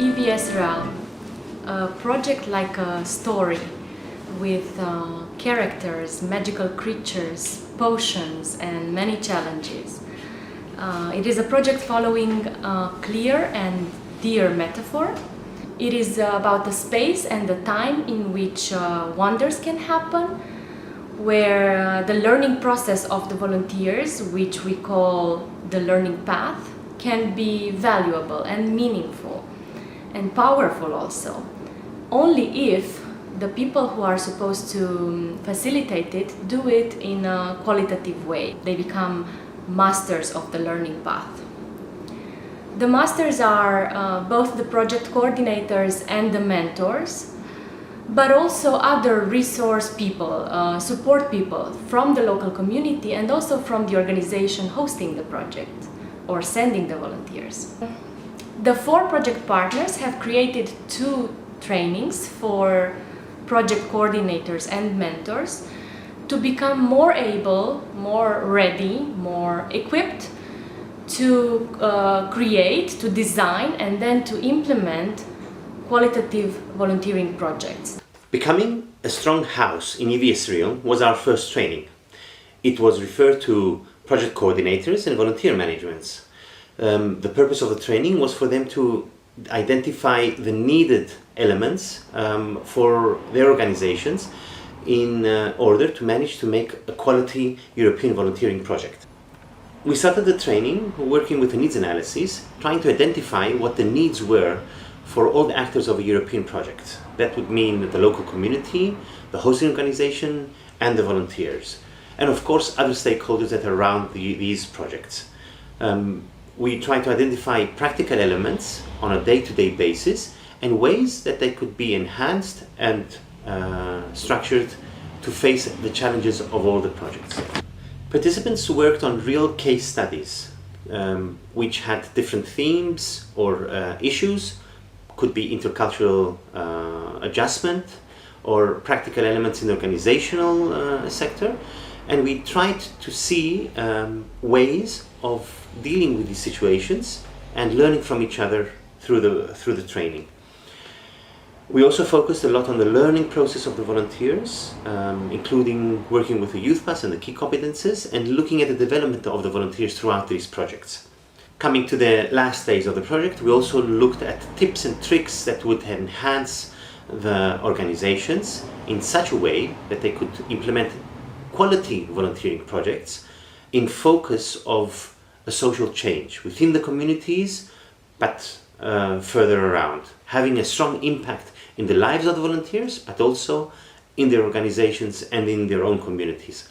EVS Realm, a project like a story with characters, magical creatures, potions and many challenges. It is a project following a clear and dear metaphor. It is about the space and the time in which wonders can happen, where the learning process of the volunteers, which we call the learning path, can be valuable and meaningful and powerful also. Only if the people who are supposed to facilitate it do it in a qualitative way. They become masters of the learning path. The masters are both the project coordinators and the mentors, but also other resource people, support people from the local community and also from the organization hosting the project or sending the volunteers. The 4 project partners have created 2 trainings for project coordinators and mentors to become more able, more ready, more equipped to create, to design and then to implement qualitative volunteering projects. Becoming a strong house in EVS Realm was our first training. It was referred to project coordinators and volunteer managements. The purpose of the training was for them to identify the needed elements for their organizations in order to manage to make a quality European volunteering project. We started the training working with a needs analysis, trying to identify what the needs were for all the actors of a European project. That would mean the local community, the hosting organization and the volunteers. And of course other stakeholders that are around these projects. We try to identify practical elements on a day-to-day basis and ways that they could be enhanced and structured to face the challenges of all the projects. Participants worked on real case studies which had different themes or issues. Could be intercultural adjustment or practical elements in the organizational sector, and we tried to see ways of dealing with these situations and learning from each other through the training. We also focused a lot on the learning process of the volunteers, including working with the youth pass and the key competences and looking at the development of the volunteers throughout these projects. Coming to the last phase of the project, we also looked at tips and tricks that would enhance the organizations in such a way that they could implement quality volunteering projects in focus of a social change within the communities, but further around, having a strong impact in the lives of the volunteers, but also in their organizations and in their own communities.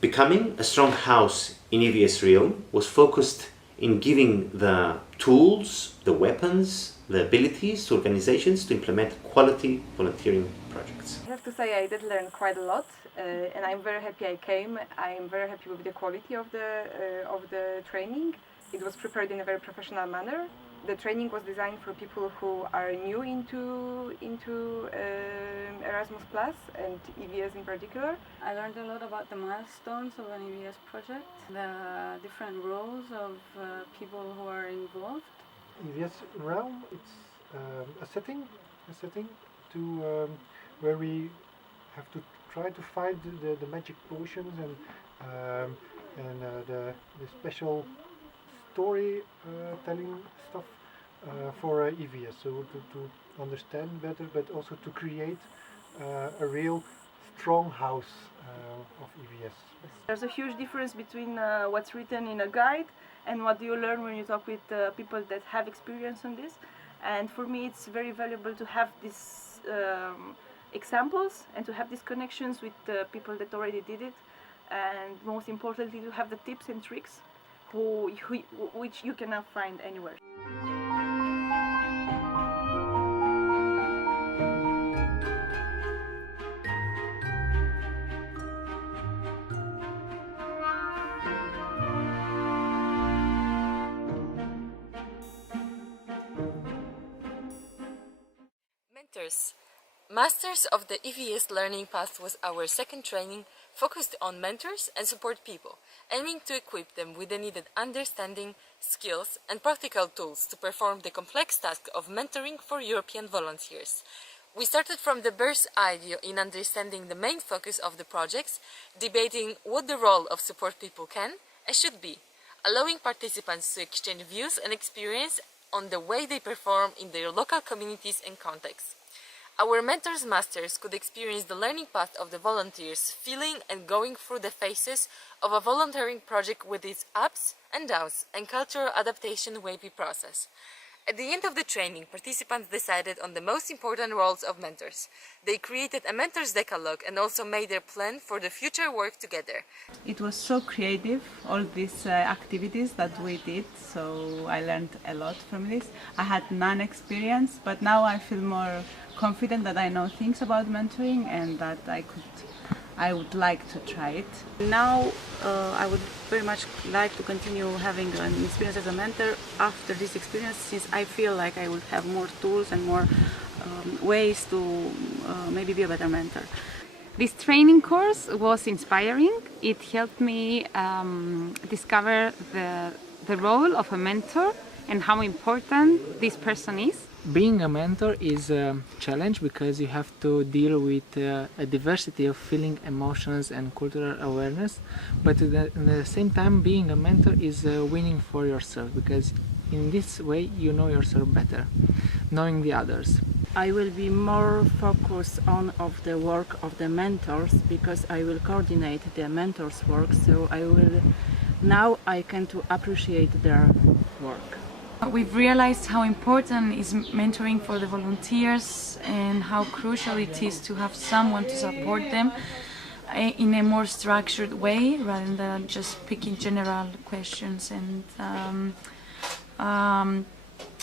Becoming a strong house in EVS Realm was focused in giving the tools, the weapons, the abilities to organizations to implement quality volunteering projects. I have to say I did learn quite a lot and I'm very happy I came. I'm very happy with the quality of the training. It was prepared in a very professional manner. The training was designed for people who are new into Erasmus Plus and EVS in particular. I learned a lot about the milestones of an EVS project, the different roles of people who are involved. EVS Realm, it's a setting to where we have to try to find the magic potions and the special story telling stuff for EVS, so to understand better, but also to create a real strong house of EVS. There's a huge difference between what's written in a guide and what you learn when you talk with people that have experience on this. And for me it's very valuable to have these examples and to have these connections with people that already did it, and most importantly to have the tips and tricks which you cannot find anywhere. Mentors. Masters of the EVS Learning Path was our second training focused on mentors and support people, aiming to equip them with the needed understanding, skills and practical tools to perform the complex task of mentoring for European volunteers. We started from the bird's eye view in understanding the main focus of the projects, debating what the role of support people can and should be, allowing participants to exchange views and experience on the way they perform in their local communities and contexts. Our mentors masters could experience the learning path of the volunteers, feeling and going through the phases of a volunteering project with its ups and downs and cultural adaptation wavy process. At the end of the training, participants decided on the most important roles of mentors. They created a mentor's decalogue and also made their plan for the future work together. It was so creative, all these activities that we did, so I learned a lot from this. I had none experience, but now I feel more confident that I know things about mentoring and that I would like to try it. Now I would very much like to continue having an experience as a mentor after this experience, since I feel like I will have more tools and more ways to maybe be a better mentor. This training course was inspiring. It helped me discover the role of a mentor and how important this person is. Being a mentor is a challenge because you have to deal with a diversity of feeling, emotions and cultural awareness, but at the same time being a mentor is winning for yourself, because in this way you know yourself better, knowing the others. I will be more focused on the work of the mentors, because I will coordinate the mentors' work, so now I can to appreciate their work. We've realized how important is mentoring for the volunteers and how crucial it is to have someone to support them in a more structured way rather than just picking general questions and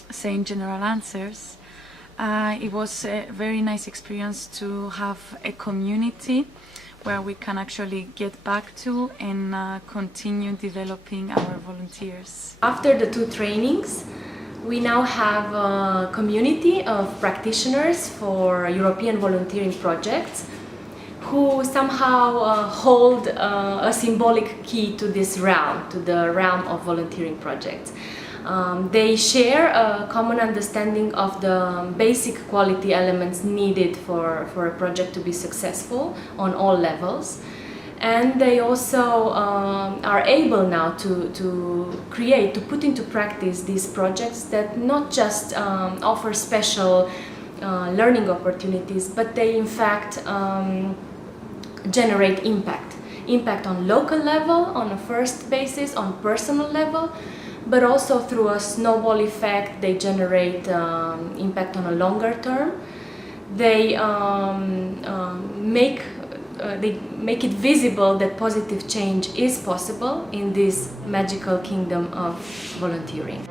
saying general answers. It was a very nice experience to have a community where we can actually get back to and continue developing our volunteers. After the 2 trainings, we now have a community of practitioners for European volunteering projects who somehow hold a symbolic key to this realm, to the realm of volunteering projects. They share a common understanding of the basic quality elements needed for a project to be successful on all levels, and they also are able now to put into practice these projects that not just offer special learning opportunities, but they in fact generate impact on local level, on a first basis, on personal level, but also through a snowball effect. They generate impact on a longer term. They make it visible that positive change is possible in this magical kingdom of volunteering.